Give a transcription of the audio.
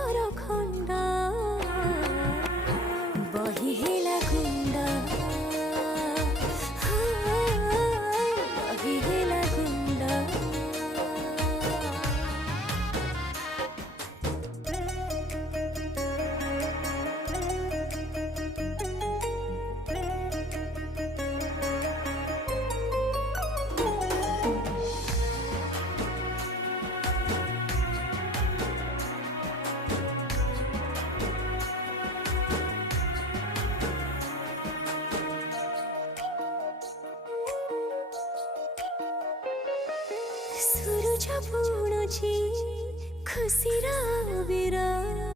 पर खंड बही हेला कुंड बही हेला कुंड सूरज पुणुछि खुशी र बिरा।